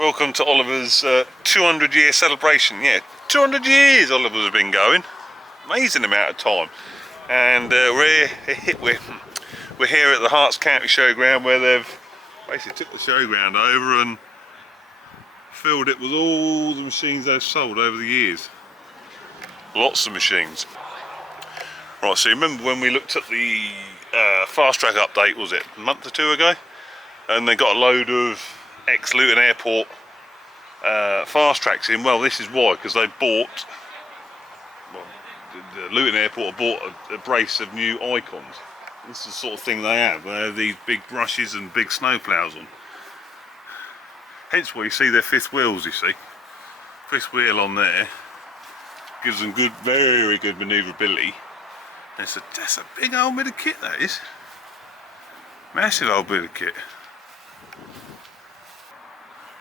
Welcome to Oliver's 200-year celebration. Yeah, 200 years Oliver's been going. Amazing amount of time. And we're here at the Hearts County Showground, where they've basically took the showground over and filled it with all the machines they've sold over the years. Lots of machines. Right, so you remember when we looked at the Fastrac update, was it a month or two ago? And they got a load of ex-Luton Airport Fastracs in. Well, this is why, because they bought, well, the Luton Airport bought a brace of new icons. This is the sort of thing they have. They have these big brushes and big snowplows on. Hence why you see their fifth wheels, you see. Fifth wheel on there gives them good, very good manoeuvrability. And that's a big old bit of kit, that is. Massive old bit of kit.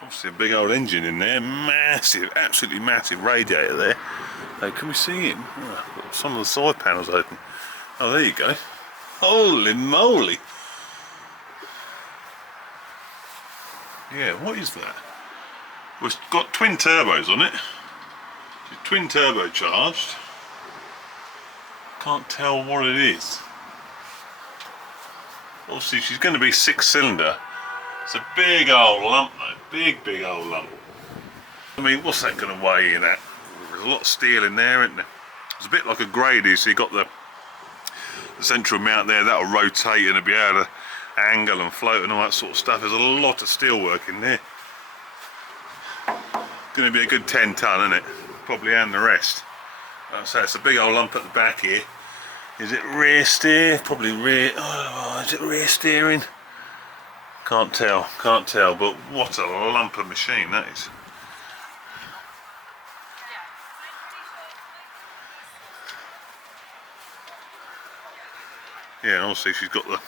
Obviously a big old engine in there, massive, absolutely massive radiator there. Hey, can we see him? Oh, got some of the side panels open. Oh, there you go. Holy moly! Yeah, what is that? Well, it's got twin turbos on it. It's twin turbocharged. Can't tell what it is. Obviously she's going to be 6-cylinder. It's a big old lump though, big old lump. I mean, what's that going to weigh in at? There's a lot of steel in there, isn't there? It's a bit like a Grady, so you've got the central mount there, that'll rotate and it'll be able to angle and float and all that sort of stuff. There's a lot of steel work in there. Going to be a good 10 ton, isn't it? Probably, and the rest. Like I say, it's a big old lump at the back here. Is it rear steer? Probably rear. Oh, is it rear steering? Can't tell, but what a lump of machine that is. Yeah, obviously she's got the,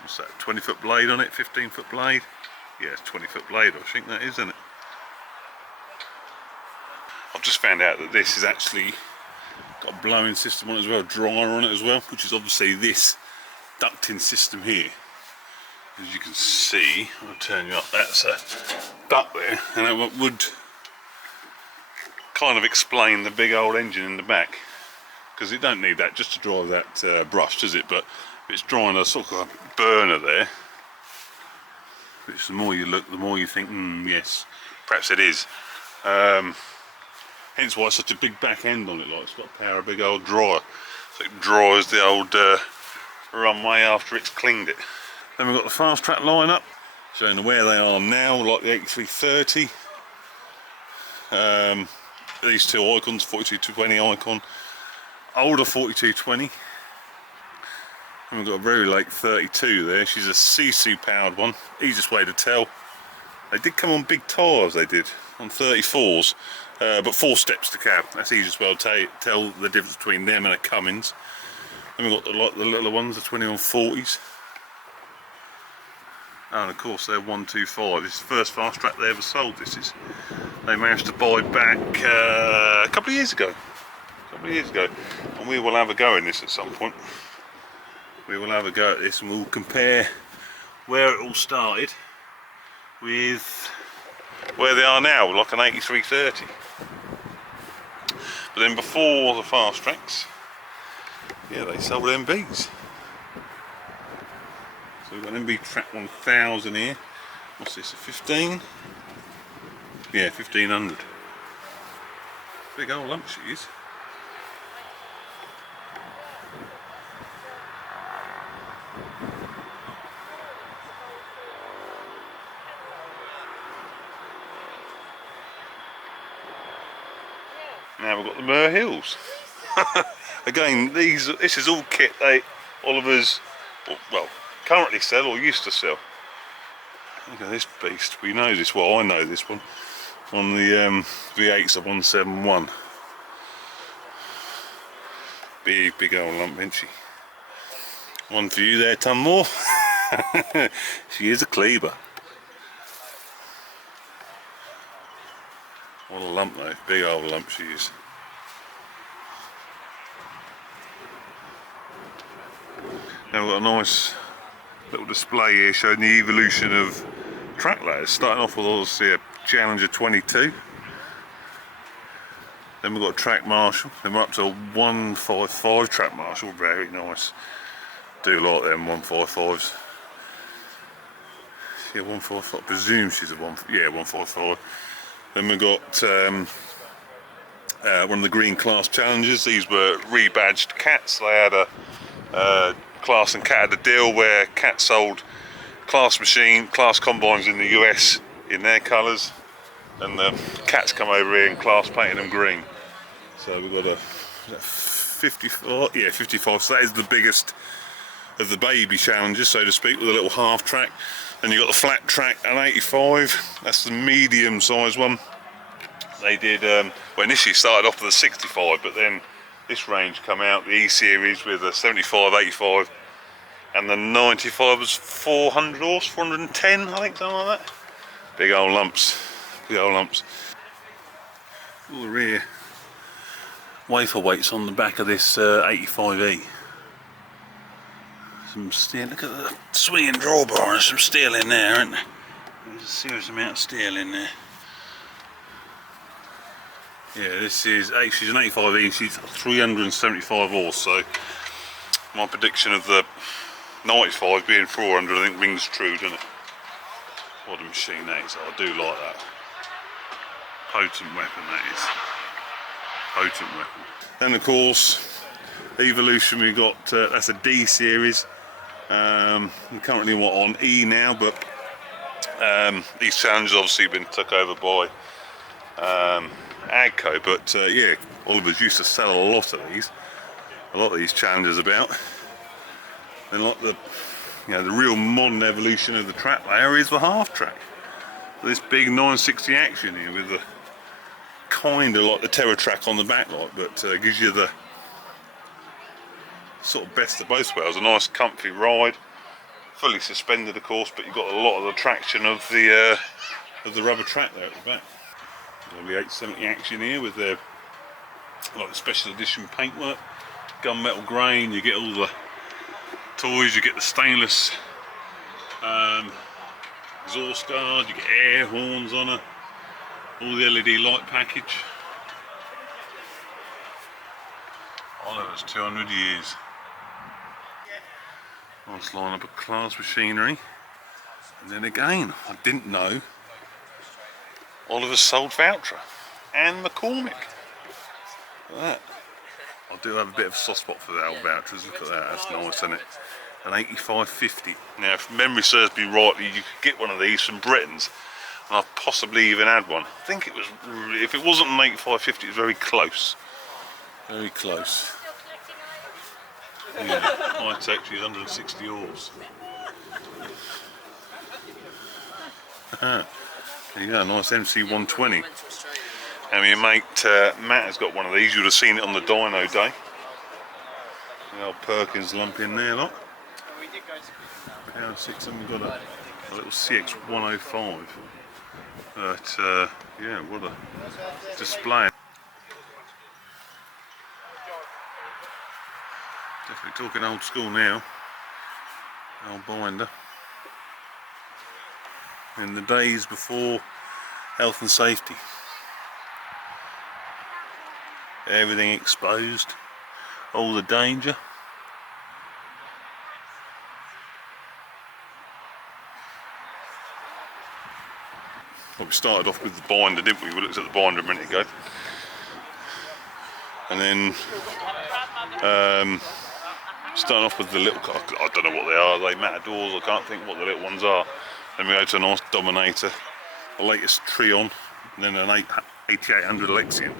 what's that, 20-foot blade on it, 15-foot blade? Yeah, it's 20-foot blade, I think that is, isn't it? I've just found out that this is actually got a blowing system on it as well, dryer on it as well, which is obviously this ducting system here. As you can see, I'll turn you up, that's a duct there, and that would kind of explain the big old engine in the back, because it don't need that just to dry that brush, does it? But it's drying a sort of a burner there, which the more you look, the more you think, yes, perhaps it is. Hence why it's such a big back end on it, like it's got the power of a big old dryer, so it dries the old runway after it's cleaned it. Then we've got the Fastrac lineup, showing where they are now, like the 8330. These two icons, 4220 icon, older 4220. And we've got a very late 32 there. She's a Sisu powered one, easiest way to tell. They did come on big tyres, they did, on 34s, but 4 steps to cab. That's the easiest way to tell the difference between them and a Cummins. Then we've got the little ones, the 2140s. And of course they're 125. This is the first Fastrac they ever sold. This is, they managed to buy back a couple of years ago. And we will have a go in this at some point. We will have a go at this and we'll compare where it all started with where they are now, like an 8330. But then before the Fastracs, yeah, they sold MBs. So we've got an MB Track 1000 here. What's this, a 15? Yeah, 1500. Big old lump she is. Now we've got the Mer Hills. Again, this is all kit Oliver's, well, currently sell or used to sell. Look at this beast. We know this, well I know this one, on the V8s of 171. Big old lump, isn't she? One for you there, Tunmore. She is a Kleber. What a lump though, big old lump she is. Now we've got a nice little display here showing the evolution of track layers, starting off with obviously a Challenger 22. Then we've got a track marshal, then we're up to a 155 track marshal, very nice. Do like them 155s. Yeah, 155, I presume she's a 155. Then we've got one of the green Claas Challengers. These were rebadged cats. They had a Claas and Cat had a deal where Cat sold Claas combines in the US in their colours, and the Cats come over here and Claas painted them green. So we've got a 55, yeah, 55. So that is the biggest of the baby Challengers, so to speak, with a little half track. Then you've got the flat track, an 85. That's the medium size one. They did, well, initially started off with a 65, but then this range come out, the E series, with a 75, 85, and the 95 was 400 horse, 410, I think, something like that. Big old lumps, big old lumps. All the rear wafer weights on the back of this 85E. Some steel, look at the swinging drawbar, there's some steel in there, isn't there? There's a serious amount of steel in there. Yeah, this is, she's an 85E and she's 375 horse, so my prediction of the 95 being 400 I think rings true, doesn't it? What a machine that is, I do like that. Potent weapon that is. Potent weapon. Then of course, Evolution we got, that's a D series. We're currently on E now, but these challenges obviously been took over by Agco, but yeah, Oliver's used to sell a lot of these challenges about. And like the, you know, the real modern evolution of the track layer is the half track. This big 960 action here with the kind of like the Terra track on the back, like, but gives you the sort of best of both worlds. A nice comfy ride, fully suspended of course, but you've got a lot of the traction of the rubber track there at the back. Lovely 870 action here with their like special edition paintwork, gunmetal grain. You get all the toys, you get the stainless exhaust guard, you get air horns on her, all the LED light package. Oliver's 200 years. Nice line up of Claas machinery. And then again, I didn't know Oliver's sold Valtra and McCormick. Look at that. I do have a bit of a soft spot for the old Valtras. Look at that, that's nice, isn't it? An 8550. Now, if memory serves me rightly, you could get one of these from Britain's, and I've possibly even had one. I think it was, if it wasn't an 8550, it was very close. Very close. Yeah, high tech, she's 160 horse. There you go, nice MC120. And your mate Matt has got one of these. You'd have seen it on the dyno day. The old Perkins lump in there, look. Power 6, and we've got a little CX105. But yeah, what a display. Definitely talking old school now. Old binder. In the days before health and safety. Everything exposed, all the danger. Well, we started off with the binder, didn't we? We looked at the binder a minute ago. And then starting off with the little, I don't know what they are, they matadors, I can't think what the little ones are. Then we go to a nice Dominator, the latest Trion, and then an 8800 Lexion.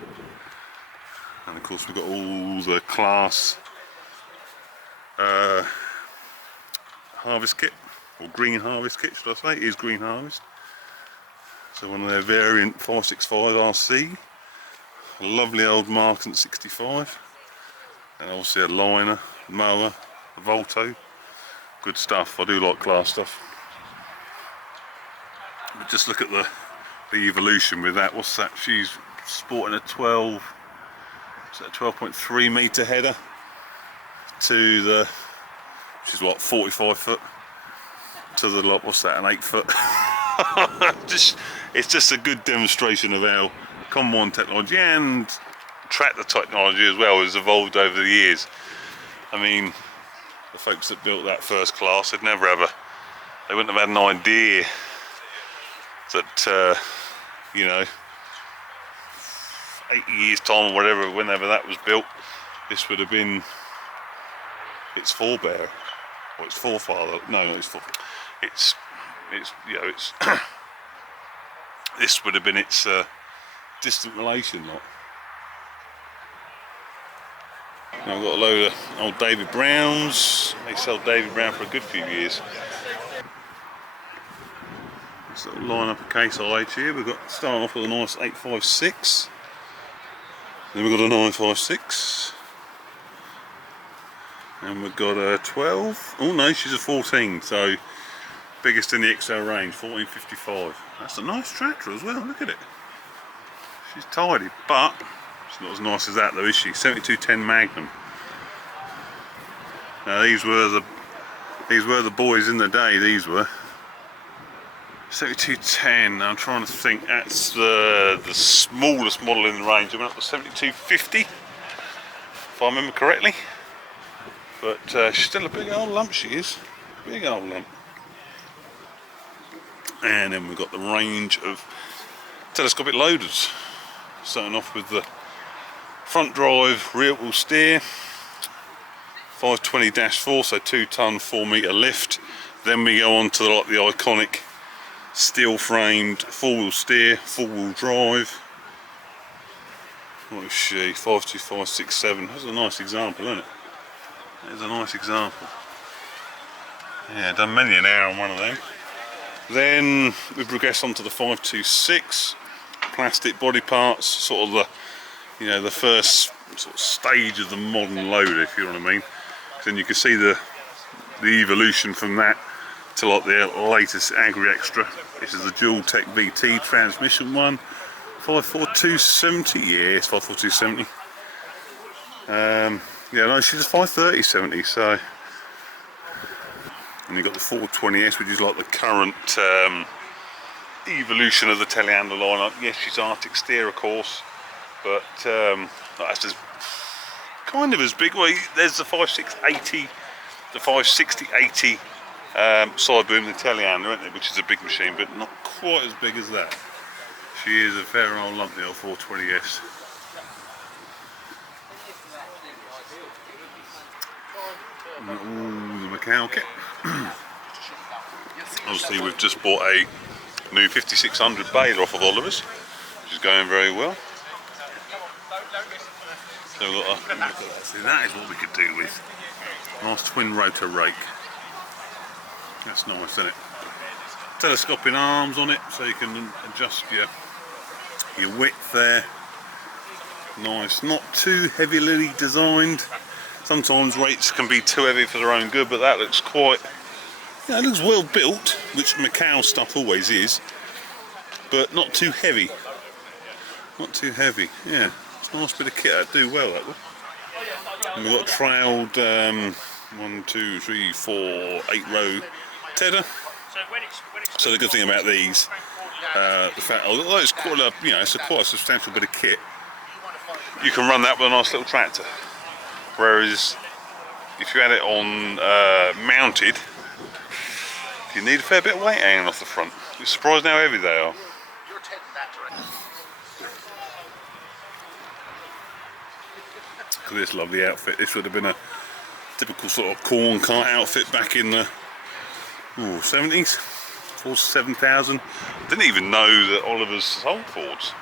And of course we've got all the Claas harvest kit, or green harvest kit should I say. It is green harvest. So one of their variant 565 RC, a lovely old Martin 65, and obviously a liner, mower, a Volto. Good stuff, I do like Claas stuff. But just look at the evolution with that. What's that? She's sporting a 12.3 metre header to the, which is what, 45 foot, to the lot, what's that, an 8 foot It's just a good demonstration of how combine technology and tractor technology as well has evolved over the years. I mean, the folks that built that first Claas, they wouldn't have had an idea that, you know, 80 years time or whatever, whenever that was built, this would have been its forebear, or its forefather. No, it's you know, it's this would have been its distant relation, lot. Now I've got a load of old David Browns. They sell David Brown for a good few years. This little line up a case IH here. We've got starting off with a nice 856. Then we've got a 956. And we've got a 12. Oh no, she's a 14. So biggest in the XL range, 1455. That's a nice tractor as well. Look at it. She's tidy, but it's not as nice as that though, is she? 7210 Magnum. Now these were the boys in the day. These were 7210. Now I'm trying to think. That's the smallest model in the range. I went up to 7250, if I remember correctly. But she's still a big old lump. She is big old lump. And then we've got the range of telescopic loaders. Starting off with the front drive rear wheel steer, 520-4, so 2 ton 4 metre lift. Then we go on to the iconic steel framed 4-wheel steer, 4-wheel drive. What is she? 52567. That's a nice example, isn't it? That is a nice example. Yeah, done many an hour on one of them. Then we progress on to the 526 plastic body parts, sort of the, you know, the first sort of stage of the modern loader, if you know what I mean. Then you can see the evolution from that to like the latest Agri Extra. This is the dual tech VT transmission one, 54270. Yes, 54270. Yeah, no, she's a 53070. So, and you've got the 420S, which is like the current evolution of the telehandler lineup. Yes, she's Arctic steer, of course, but that's just kind of as big. Well, there's the 5680, the 56080 side boom, the telehandler, isn't it, which is a big machine, but not quite as big as that. She is a fair old lump, the old 420S. Ooh, the Macau kit. Obviously we've just bought a new 5600 baler off of Oliver's, which is going very well. So we've got look at that. See, that is what we could do with nice twin rotor rake. That's nice, isn't it? Telescopic arms on it, so you can adjust your width there. Nice, not too heavily designed. Sometimes rates can be too heavy for their own good, but that looks quite, yeah, it looks well built, which Macau stuff always is, but not too heavy. Not too heavy, yeah. It's a nice bit of kit, that'd do well, that would. And we've got trailed 1, 2, 3, 4, 8 row tedder. So the good thing about these, the fact, although it's quite a, you know, it's quite a substantial bit of kit, you can run that with a nice little tractor. Whereas if you had it on mounted, you need a fair bit of weight hanging off the front. You're surprised how heavy they are. Look at this lovely outfit. This would have been a typical sort of corn cart outfit back in the 70s, 7,000. Didn't even know that Oliver's sold Fords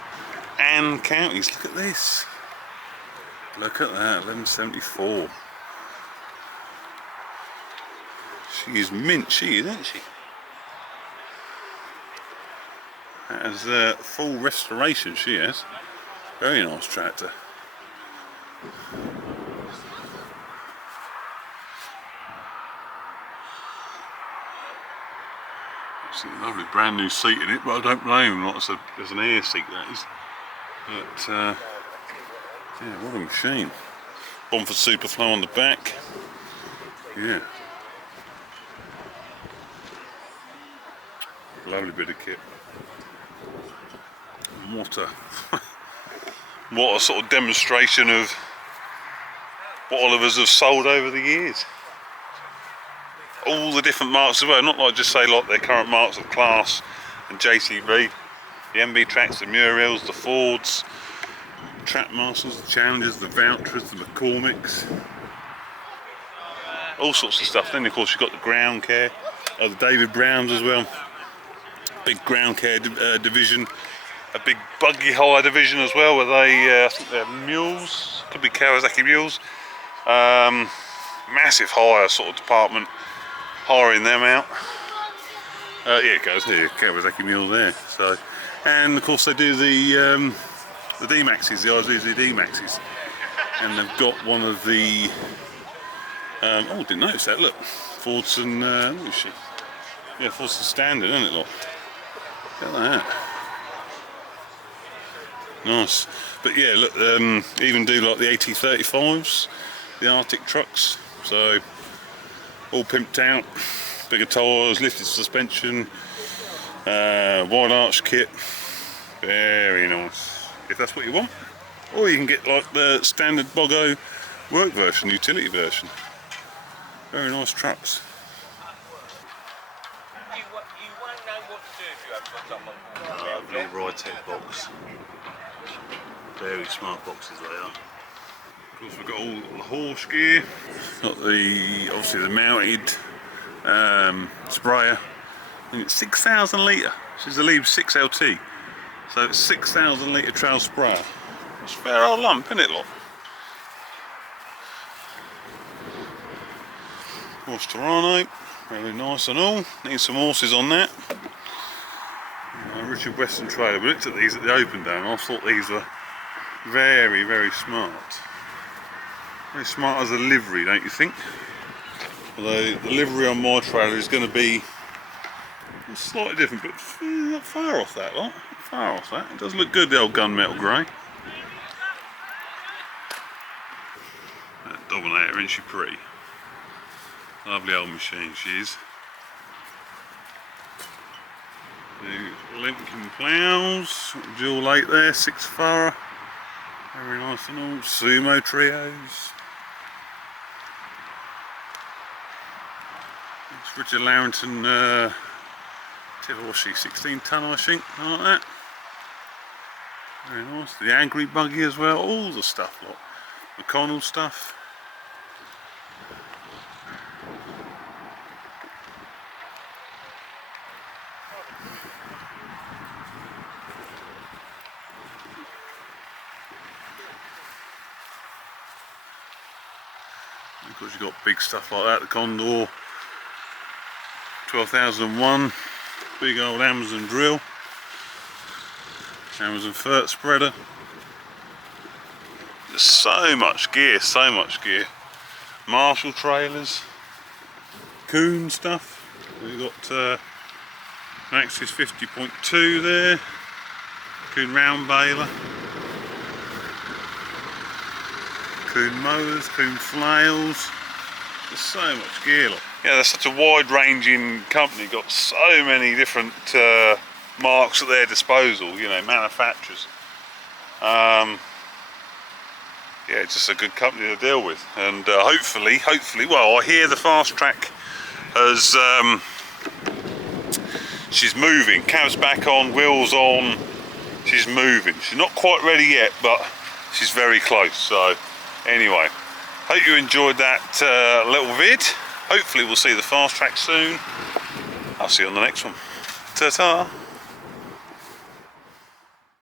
and counties. Look at this. Look at that, 1174. She is mint, she is, isn't she? That has full restoration, she has. Very nice tractor. It's a lovely brand new seat in it, but I don't blame him. Like I said, there's an air seat, that is. But yeah, what a machine. Bomford Superflow on the back. Yeah. Lovely bit of kit. What a what a sort of demonstration of what Oliver's have sold over the years. All the different marks as well, not like just say like their current marks of Claas and JCB, the MB Tracks, the Muriels, the Fords, Trackmasters, the Challengers, the Valtras, the McCormicks, all sorts of stuff. Then of course you've got the ground care, the David Browns as well, big ground care division, a big buggy hire division as well, where they I think they're mules, could be Kawasaki mules, massive hire sort of department, hiring them out. Yeah, it goes here, Kawasaki mules there. So, and of course they do the D-Maxes, the IZZ D-Maxes, and they've got one of the oh, didn't notice that, look, Fordson, what is she? Yeah, Fordson Standard, isn't it, look? Look at that. Nice. But yeah, look, even do like the AT35s, the Arctic trucks, so all pimped out, bigger tyres, lifted suspension, wide arch kit, very nice, if that's what you want. Or you can get like the standard Bogo work version, utility version. Very nice trucks. You won't know what to do if you haven't got someone. Lovely Rytec box. Very smart boxes they are. Of course we've got all the horse gear. Got the, obviously the mounted sprayer. I think it's 6,000 litre. This is the Lieb 6LT. So it's 6,000 litre trail sprayer. It's a fair old lump, isn't it, lot? Horse Toronto, really nice and all. Need some horses on that. Richard Western trailer. We looked at these at the open day and I thought these were very, very smart. Very smart as a livery, don't you think? Although the livery on my trailer is going to be slightly different, but not far off that lot. Far off that. It does look good, the old gunmetal grey. That Dominator, isn't she pretty? Lovely old machine she is. The Lincoln ploughs, dual 8 there, 6 furrow. Very nice and all. Sumo trios. It's Richard Larrington, what's she, 16 tonne I think, something like that. Very nice. The Agri buggy as well, all the stuff, like McConnell stuff. Of course you've got big stuff like that, the Condor 12,001, big old Amazon drill, Amazon fert spreader. There's so much gear, so much gear. Marshall trailers, Coon stuff. We've got Maxis 50.2 there, Coon round baler. Coon mowers, Coon flails, there's so much gear. Look. Yeah, they're such a wide-ranging company, got so many different marks at their disposal, you know, manufacturers. Yeah, it's just a good company to deal with, and hopefully, well, I hear the Fastrac has, she's moving, cab's back on, wheels on, she's moving. She's not quite ready yet, but she's very close, so. Anyway, hope you enjoyed that little vid. Hopefully we'll see the Fastrac soon. I'll see you on the next one. Ta-ta!